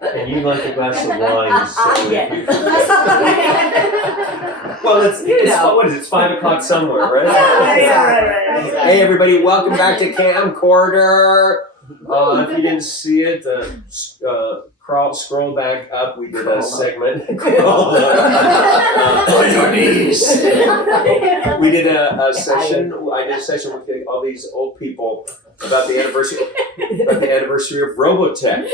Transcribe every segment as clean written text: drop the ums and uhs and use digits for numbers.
And you like a glass of wine, so well, it's what is it? It's 5 o'clock somewhere, right? Right. Hey, everybody! Welcome back to Camcorder. If you didn't see it, scroll back up. We did a segment called "On Your Knees." We did a session. I did a session with all these old people about the anniversary of Robotech.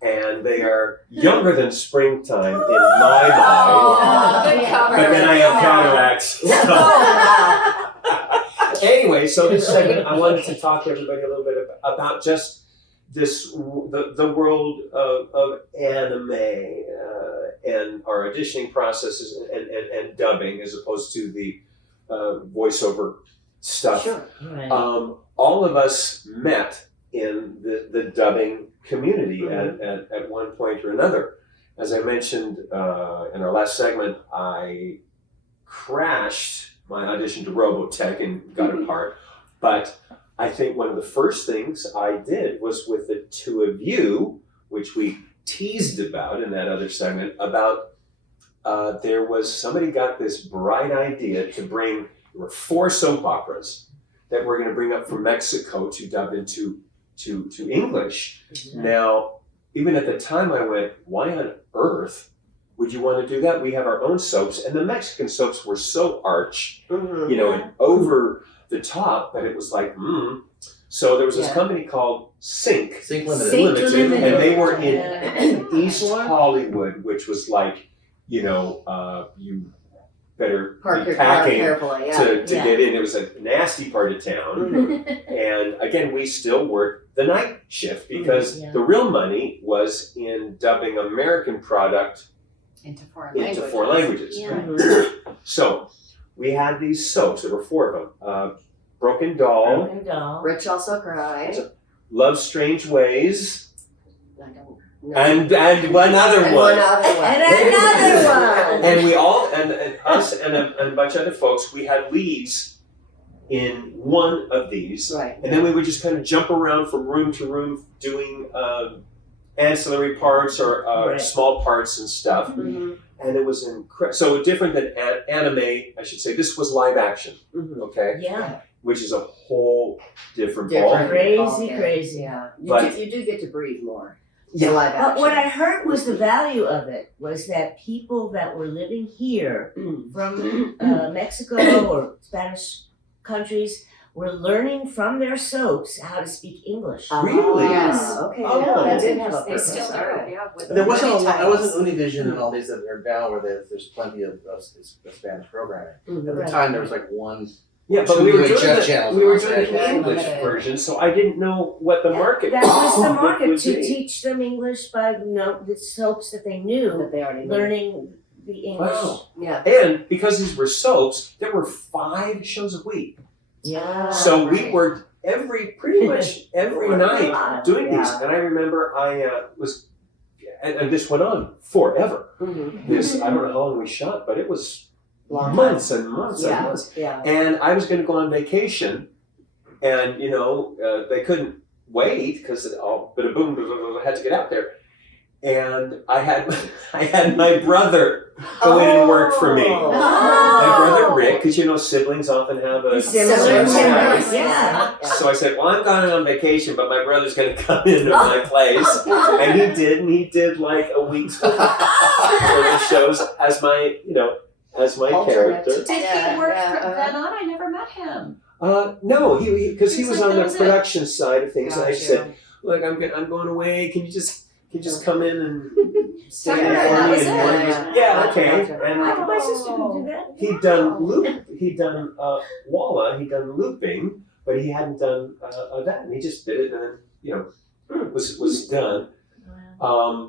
And they are younger than springtime in my mind. But then I have cataracts. So. Anyway, so this segment, I wanted to talk to everybody a little bit about just this, the world of anime and our auditioning processes and dubbing as opposed to the voiceover stuff. Sure. Right. All of us met in the dubbing community at one point or another. As I mentioned in our last segment, I crashed my audition to Robotech and got a part. But I think one of the first things I did was with the two of you, which we teased about in that other segment, about there was somebody got this bright idea to bring, there were 4 soap operas that we're going to bring up from Mexico to dub into to English. Mm-hmm. Now, even at the time I went, why on earth would you want to do that? We have our own soaps, and the Mexican soaps were so arch, and over the top, that it was like, So there was this company called Sync Limited, and they were in East Hollywood, which was like, you better be packing to get in. It was a nasty part of town. And again, we still worked the night shift because the real money was in dubbing American product into foreign languages. Yeah. So we had these soaps. There were 4 of them. Broken Doll. Rich Also Cried. Love Strange Ways. And one other one. And we all, and us and a bunch of other folks, we had leads in one of these. Right. And then we would just kind of jump around from room to room doing ancillary parts or small parts and stuff. Mm-hmm. And it was incredible. So different than anime, I should say. This was live action, okay? Yeah. Which is a whole different ball. Crazy. Yeah. You do get to breathe more. Yeah. But what I heard was the value of it was that people that were living here from Mexico or Spanish countries were learning from their soaps how to speak English. Really? Yes. Okay. They still are. Yeah. There wasn't a lot. It wasn't Univision and all these that are now where there's plenty of Spanish programming. At the time, there was like one. Yeah, but we were doing the English version, so I didn't know what the market was. That was the market to teach them English by the soaps that they knew, that they already learning the English. Wow. Yeah. And because these were soaps, there were 5 shows a week. Yeah. So we worked pretty much every night doing these. And I remember I was, and this went on forever. Mm-hmm. I don't know how long we shot, but it was months and months and months. Yeah. And I was going to go on vacation, and they couldn't wait because I had to get out there. And I had my brother go in and work for me. My brother Rick, because siblings often have a sibling. So I said, well, I'm going on vacation, but my brother's going to come into my place. And he did like a week's worth of shows as my character. Did he work from then on? I never met him. No, because he was on the production side of things. And I said, look, I'm going away. Can you just come in and stay for me? Yeah, okay. And my sister could do that. He'd done Walla, he'd done looping, but he hadn't done that, and he just did it, and then was done. I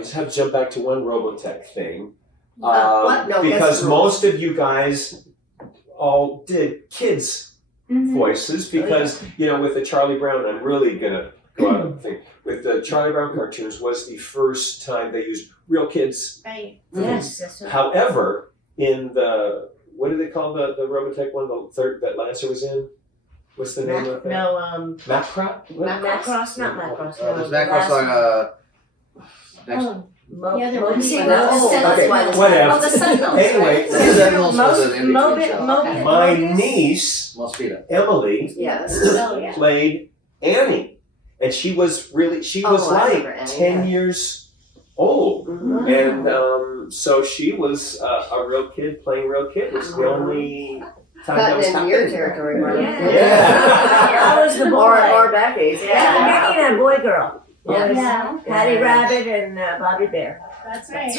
just have to jump back to one Robotech thing. Because most of you guys all did kids' voices because, with the Charlie Brown, I'm really going to go out of the thing. With the Charlie Brown cartoons was the first time they used real kids. Right. Yes, that's right. However, in the, what do they call the Robotech one, the third that Lancer was in? What's the name of it? No, Macross? Macross, not Macross. No, There's the Macross last- next. Yeah, there Moby was Dick. Sentinels. Okay, Why the whatever. Oh, the Sentinels. Anyway, Sentinels was an in-between Moby- show. Moby- my Mobius? niece, Mosquito. Emily, Yes. Oh, yeah. played Annie. And she was I remember like Annie, 10 yeah. years old. Mhm. And so she was a real kid playing real kid. It was the only time that was Cutting into your happening. territory, Marlene. Yeah. I was the boy. Or Becky's, Yeah, yeah. Becky and a boy girl. Yeah. Was Yeah. Patty Rabbit and Bobby Bear. That's right.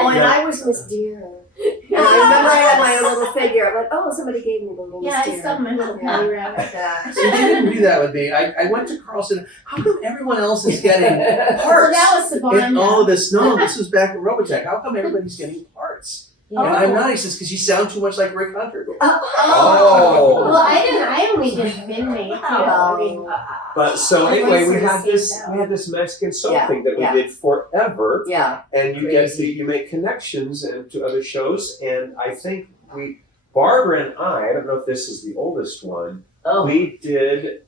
Oh, and I was Miss Deer. And I remember I had my own little figure. I'm like, oh, somebody gave me the little Yeah, Miss I Deer. still have my little Patty Rabbit. Yeah. So you didn't do that with me. I went to Carlson. How come everyone else is getting Well, parts that was the in all of barn. this? No, this was back at Robotech. How come everybody's getting parts? Yeah. And I'm not. He says, because you sound too much like Rick Hunter. Oh. Well, I only did Minmay too. I mean, But so My anyway, voice we is had saved this Mexican soul Yeah, thing that we yeah. did forever. Yeah. And you make connections and to other shows. And I think Barbara and I don't know if this is the oldest one, Oh, we did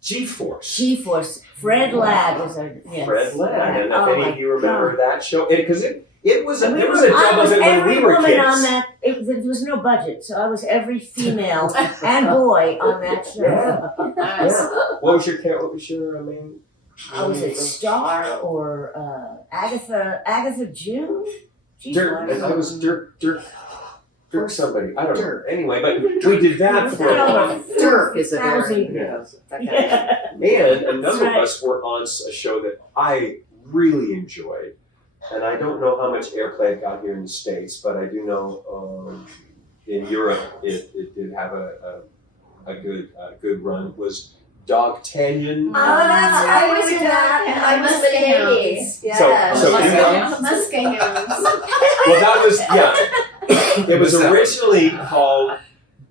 G-Force. G-Force. Fred Ladd was our. Yes. Fred Ladd. And if Oh any my of you remember that show, because it was a And it was a I double was hit when every we were woman kids. on that. There was no budget, so I was every female and boy on that show. Yeah. Yeah. What was your main? I was it Star or Agatha June? Dirk, and I was Dirk somebody. I don't know. Dirk. Anyway, but we did that for Dirk is a Thousand. very, Yeah. and a number That's of right. us were on a show that I really enjoyed. And I don't know how much airplay it got here in the States, but I do know in Europe it did have a good run. Was Dogtanian? Oh, that's I right. was in that. And I was Mustang the Hounds. babies. So Yes. Mustang Hounds. Well, that was It was originally called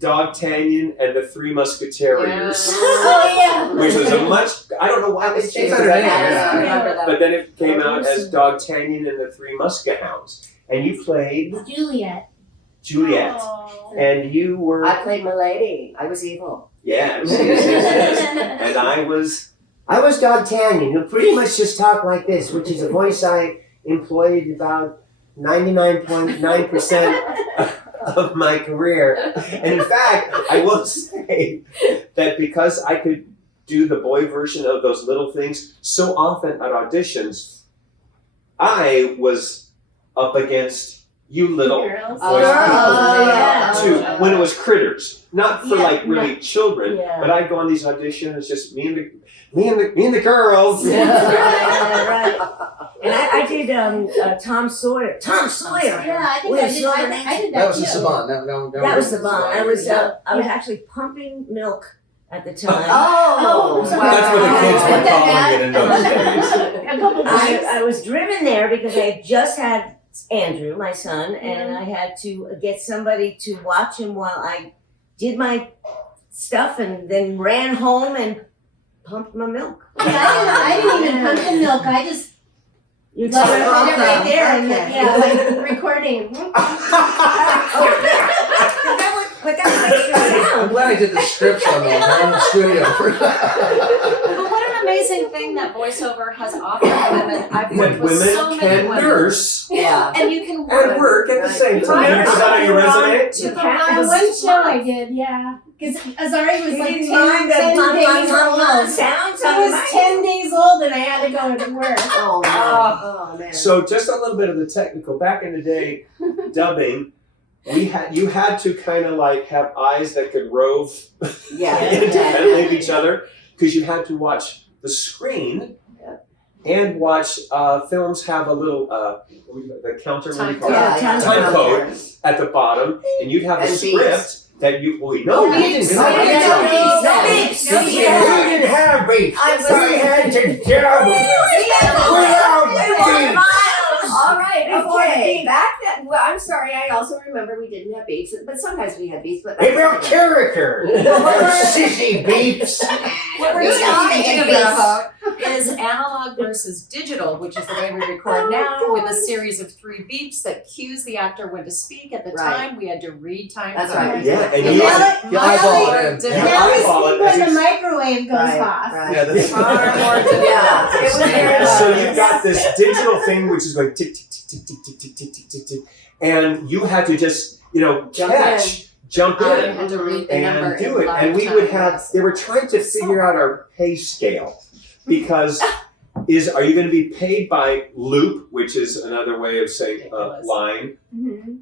Dogtanian and the Three Musketeers, Oh yeah. which was a much I don't know why I they was changed better that. name, I remember that. But then it came out as Dogtanian and the Three Muskehounds, and you played Juliet. Juliet, Oh. and you were I played Milady. I was evil. yes. And I was Dogtanian, who pretty much just talked like this, which is a voice I employed about 99.9% of my career. And in fact, I will say that because I could do the boy version of those little things so often at auditions, I was up against you little Girls. voice yeah. people too, when it was critters, not for Yeah, like really children, Yeah. but I'd go on these auditions, it's just me and the girls. Right. And I did Tom Sawyer. Tom Sawyer. Yeah, I think With I did silver that That was too. the Saban. That was the bond. I was Yeah. actually pumping milk at the time. Oh, That's what the kids were Wow. calling it in those days. A couple times. I was driven there because I had just had Andrew, my son, and I had to get somebody to watch him while I did my stuff and then ran home and pumped my milk. I didn't even pump the milk. I just You left it took right there and Okay. yeah, like recording. But that's extra I'm sound. glad I did the scripts on the studio. But what an amazing thing that voiceover has offered women. I've That worked with so women many can women. nurse Yeah. And you can and work. work at the same time. Right. You put that on your resume? To the On highest one show I mark. did, yeah. Because Azari was You like didn't 10 mind the 10 pum, days pum, pum, pum old. sounds I on the was mic. 10 days old and I had to go to work. Oh, man. Oh, man. So just a little bit of the technical. Back in the day, dubbing, you had to kind of like have eyes that could rove Yeah. independently of each other because you had to watch the screen and watch films have a little the counter what do you call it? Yeah, Time code at the bottom, and you'd have a And script that you no beeps, no beeps, No beeps. No No beeps. beeps. didn't have beef. I was- We had to dub. Without beef. All right, Before okay. beef. Back then, well, I'm sorry, I also remember we didn't have beefs, but sometimes we had beefs, but They built character. Those sissy beeps. What were Yeah, you I thinking think about? Yeah, is analog versus digital, which is the way we record now, with a series of 3 beeps that cues the actor when to speak. At the Right. time, we had to read time. That's code. right. Yeah, and And you now, You eyeball it in. Different. now we eyeball speak it. when the microwave goes Right, off. right. Yeah, that's Far more difficult. Yeah, it was very So hard. you've got this digital thing which is going tick tick tick tick tick tick tick tick tick tick, and you had to just jump I in had to read the number and do in it. live And we time. would have. They were trying to figure out our pay scale because are you going to be paid by loop, which is another way of saying line. Mhm.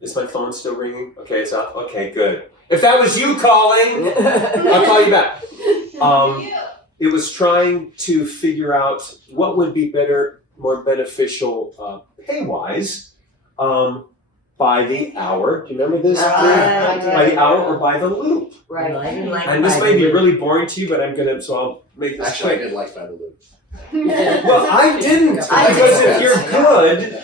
Is my phone still ringing? Okay, it's off. Okay, good. If that was you calling, I'll call you back. It was trying to figure out what would be better, more beneficial pay-wise by the hour. Do you remember this? By the hour or by the loop. Right. I didn't like And this my may be loop. really boring to you, but so I'll make this Actually, I quick. did like by the loop. Well, I didn't, I because did. if you're good,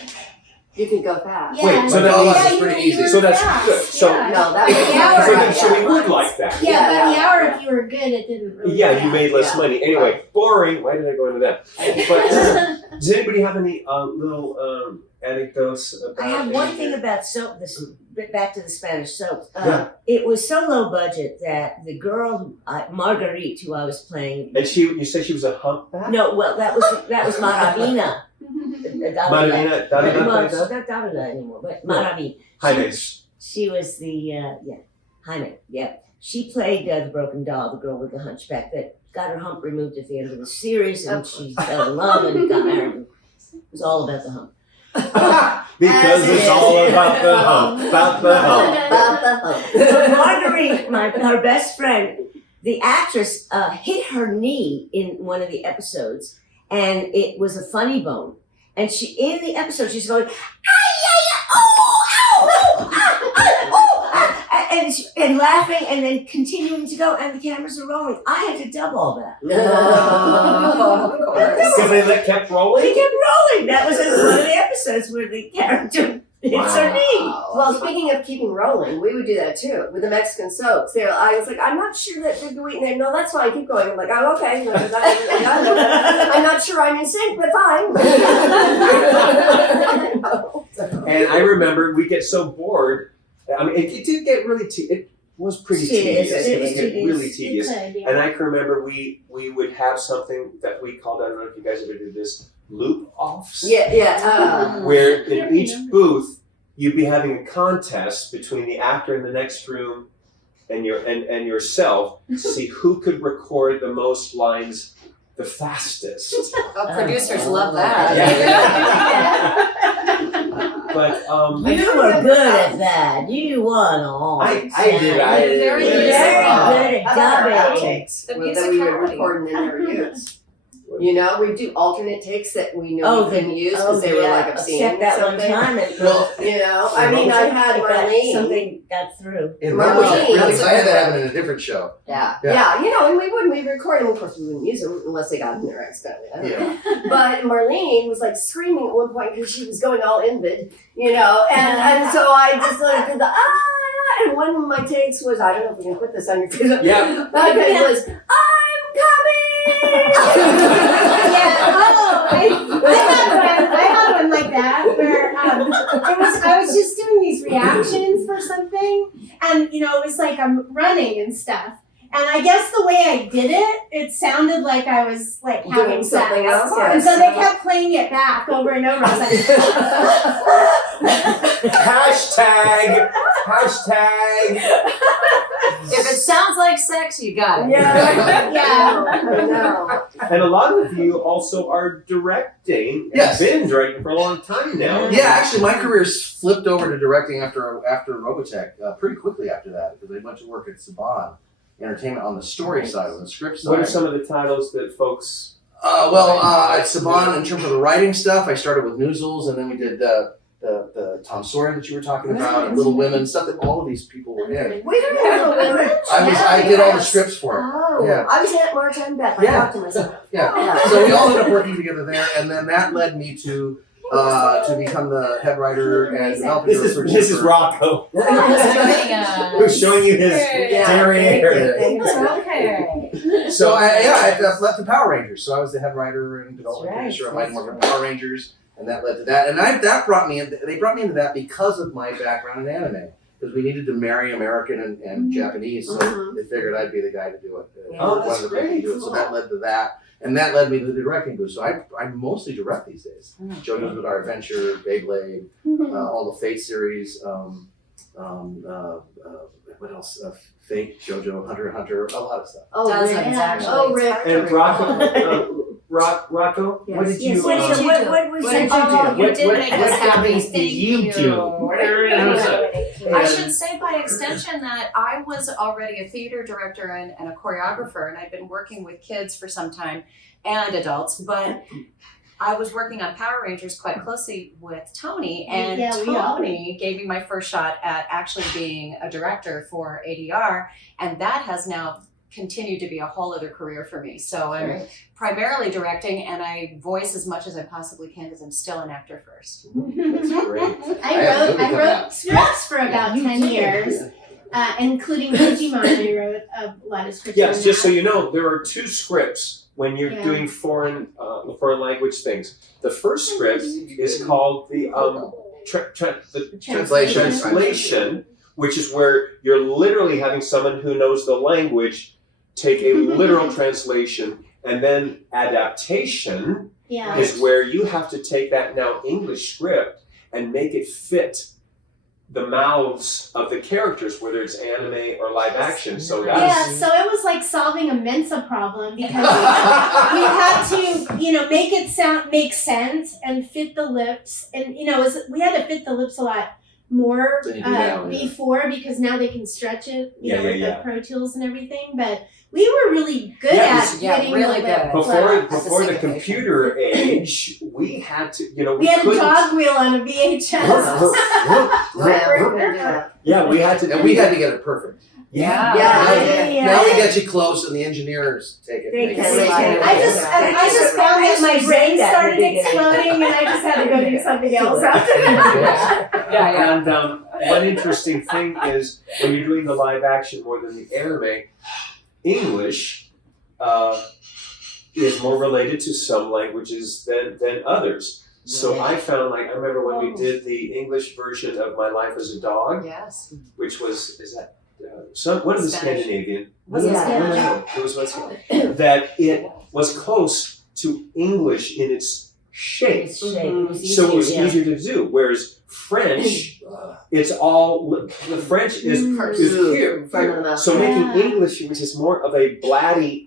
You can go fast. Yeah. Wait, so that But means- it's pretty you easy. were So that's fast, good. So- yeah. No, that was Yeah, so, right. so we would like that. Yeah, but the Yeah. hour, if you were good, it didn't really Yeah, you matter. made less Yeah. money. Anyway, boring. Why did I go into that? But does anybody have any little anecdotes about I have one anything? thing about soap. This back to the Spanish soap. Yeah. It was so low budget that the girl Marguerite, who I was playing. And you said she was a humpback? No, well, that was Maravina. Maravina, Davina Well, played she's that? not Davina anymore, but Maravina. Jaime. She was the Jaime. Yeah, she played the broken doll, the girl with the hunchback that got her hump removed at the end of the series, and she fell in love and got married. It was all about the hump. Because it's all about the hump. About the hump. About the hump. So Marguerite, her best friend, the actress hit her knee in one of the episodes, and it was a funny bone. And in the episode, she's going, and laughing, and then continuing to go, and the cameras are rolling. I had to dub all that. Of course. Because they kept They rolling? kept rolling. That was in one of the episodes where the character hits her knee. Well, speaking of keeping rolling, we would do that too with the Mexican soaps. I was like, I'm not sure that they're waiting there. No, that's fine. Keep going. I'm like, oh, okay. I'm not sure I'm in sync, but fine. And I remember we get so bored. I mean, it did get really it was pretty tedious. It was getting really tedious. It could, yeah. And I can remember we would have something that we called, I don't know if you guys ever did this, loop offs. Yeah. Where in each booth you'd be having a contest between the actor in the next room and yourself to see who could record the most lines the fastest. Oh, producers love that. Yeah. But You were good at that. You won all. I did. I You're very did. good. Very good at dubbing. Takes The that we would musicality. record and then never use. You know, we do alternate takes that we knew Oh, we couldn't use because they were like obscene Except or that one something. time, and Well, You know, I mean, I had Marlene. something got through. in Marlene. Robotech, really, 'cause I had that happen in a different show. Yeah. Yeah. Yeah, you know, and we'd record them. Of course, we wouldn't use them unless they got in there accidentally. I don't know. But Marlene was like screaming at one point because she was going all invid, you know, and so I just like did the and one of my takes was, I don't know if we can put this on your video. Yeah. But it was, I'm coming! I had one like that where I was just doing these reactions for something, and you know it was like I'm running and stuff, and I guess the way I did it, it sounded like I was like having Doing something sex. else. And so they kept playing it back over and over. I was like, Hashtag. If it sounds like sex, you got it. Yeah. Yeah. I know. And a lot of you also are directing. Yes. Have been directing for a long time now. Yeah, actually, my career's flipped over to directing after Robotech pretty quickly after that because I went to work at Saban Entertainment on the story side, on the script side. What are some of the titles that folks? At Saban, in terms of the writing stuff, I started with Noozles, and then we did the Tom Sawyer that you were talking about, Little Women, stuff that all of these people were in. We don't have a women. I did all the scripts for it. Oh, Yeah. I was at March and Beth. I Yeah. talked to myself. Yeah. So we all ended up working together there, and then that led me to become the head writer and developer. This is Rocco. Joining us. Who's showing you his Yeah. derriere. Thank you. Okay. So I left the Power Rangers. So I was the head writer and development That's right, producer of Mighty that's Morphin right. Power Rangers, and that led to that. And that brought me in. They brought me into that because of my background in anime. Because we needed to marry American and Japanese, so they figured I'd be the guy to do it. Oh, that's One of the people to great. do it. So that led to that, and that led me to the directing booth. So I mostly direct these days. JoJo's Bizarre Adventure, Beyblade, all the Fate series. What else? Fate, JoJo, Hunter x Hunter, a lot of stuff. Oh, Dozens, Rick. actually. Oh, It's Rick. hard to And Rocco, what did you? What was you that do? you You did make us happy. things did Thank you do? I should say by extension that I was already a theater director and a choreographer, and I'd been working with kids for some time and adults, but I was working on Power Rangers quite closely with Tony, and Yeah, we all Tony gave me my first shot at actually being a director for ADR, and that has now continued to be a whole other career for me. So I'm primarily directing, and I voice as much as I possibly can because I'm still an actor first. That's great. I wrote scripts for about 10 years, including Digimon. I wrote a lot of scripts. Yes, on just so that. you know, there are 2 scripts when you're Yeah. doing foreign language things. The first script is called the translation, which is where you're literally having someone who knows the language take a literal translation, and then adaptation Yeah. is where you have to take that now English script and make it fit the mouths of the characters, whether it's anime or live action. So Yeah, that's so it was like solving a Mensa problem because we had to, make it make sense and fit the lips, and we had to fit the lips a lot more Than you do now, yeah. before, because now they can stretch it, Yeah, with yeah. the Pro Tools and everything. But we were really good Yeah, at yeah, getting really the lip good. before flat. before the That's a computer age, we had to, We had a couldn't. dog wheel on a VHS. Yeah, we had to. And we had to get it perfect. Yeah. Yeah. Now we get you close, and the engineers take it. They make can it make right. it. I just found that my brain started exploding, and I just had to go do something else after that. And one interesting thing is when you're doing the live action more than the anime, English is more related to some languages than others. So I found, I remember when we did the English version of My Life as a Dog, Yes. which was, one of the Spanish. Scandinavian. Was it Spanish? No, it was one Scandinavian. That it was close to English in its shape. So it was easier to do. Whereas French, it's all, the French is here. Front of the mouth. So making Yeah. English, which is more of a blatty,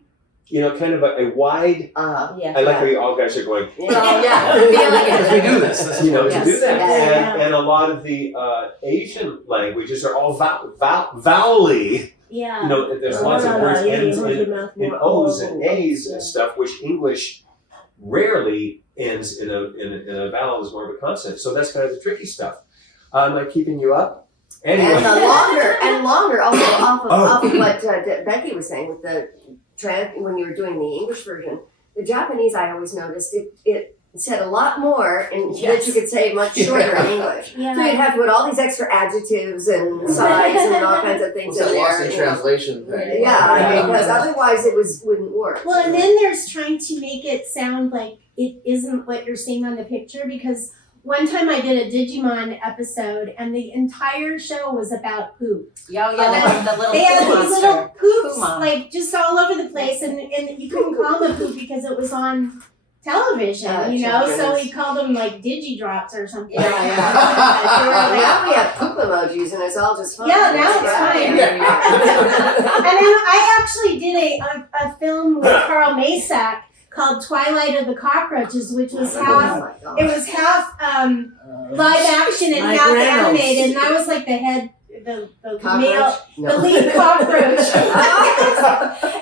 kind of a wide, Yeah. I like how you all guys are going, Oh, yeah. Feeling Because we it. do this. This is to Yes. do that. Yeah. And a lot of the Asian languages are all vowel-y. Yeah. There's lots of words ends in O's and A's and stuff, which English rarely ends in a vowel, is more of a consonant. So that's kind of the tricky stuff. Am I keeping you up? Anyway. And longer, also off of what Becky was saying with the when you were doing the English version, the Japanese, I always noticed it said a lot more and that you could say much shorter in English. Yeah. So you'd have to put all these extra adjectives and sides and all kinds of things It's in a lost there. in you know. translation thing. Yeah, because otherwise it wouldn't work. Well, and then there's trying to make it sound like it isn't what you're seeing on the picture, because one time I did a Digimon episode and the entire show was about poop. Yeah, the little They had poo these monster. little poops Puma. like just all over the place, and you couldn't call them a poop because it was on television, so we called them like Digidrops or something. Yeah, yeah. Now we have poop emojis and it's all just fun. Yeah, now it's fine. And then I actually did a film with Carl Masak called Twilight of the Cockroaches, which was half live action and Mike half Reynolds. animated, and I was like the head, the male, No. the lead cockroach.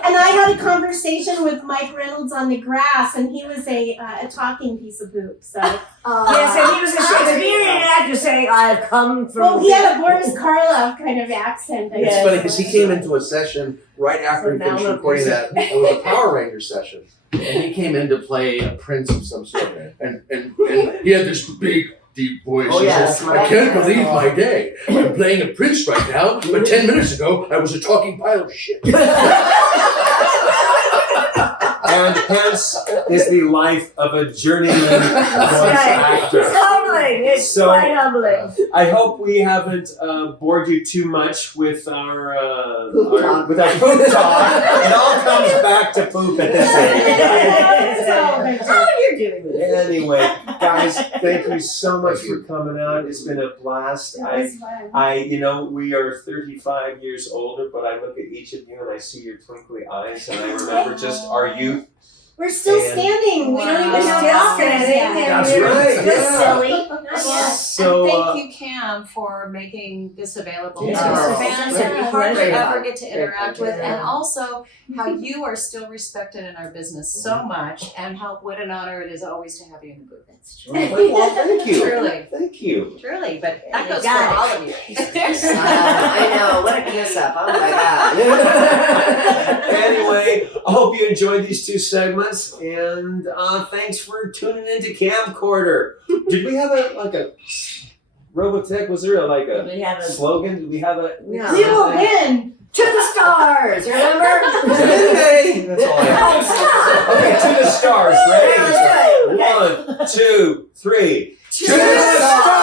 And I had a conversation with Mike Reynolds on the grass, and he was a talking piece of poop. So, Yes, and he was a Shakespearean actor saying, "I've come from." well, he had a Boris Karloff kind of accent. I It's guess. funny because he came into a session right after he finished recording that. It was a Power Ranger session. And he came in to play a prince of some sort. And he had this big, deep voice. Oh, He yeah, says, that's I can't right. believe my day. I'm playing a prince right now, but 10 minutes ago, I was a talking pile of shit. and hence is the life of a journeyman voice actor. It's humbling. It's So- quite humbling. I hope we haven't bored you too much with our Poop talk. with our poop talk. It all comes back to poop at this age. Oh, you're doing it. Anyway, guys, thank you so much for coming out. It's been a blast. We are 35 years older, but I look at each of you and I see your twinkly eyes, and I remember just our youth. We're still And- standing. We don't even We're know still how standing. That's and we're right, just yeah. silly. So, and thank you, Cam, for making this available Yeah. to our Oh, fans great that we hardly pleasure. ever get to Great interact pleasure. with, and also how you are still respected in our business so much, and how what an honor it is always to have you in the booth. That's true. well, thank you. Truly. Thank you. Truly, but that You goes for got it. all of you. I know, what a kiss up. Oh my god. Anyway, I hope you enjoyed these two segments, and thanks for tuning into Camcorder. Did we have a Robotech? Was there We have a slogan? Did we have a? No. We will win. To the stars, remember? Minmay. That's all I have. Okay, to the stars. Yeah, let's do it. Ready? 1, 2, 3. To the stars!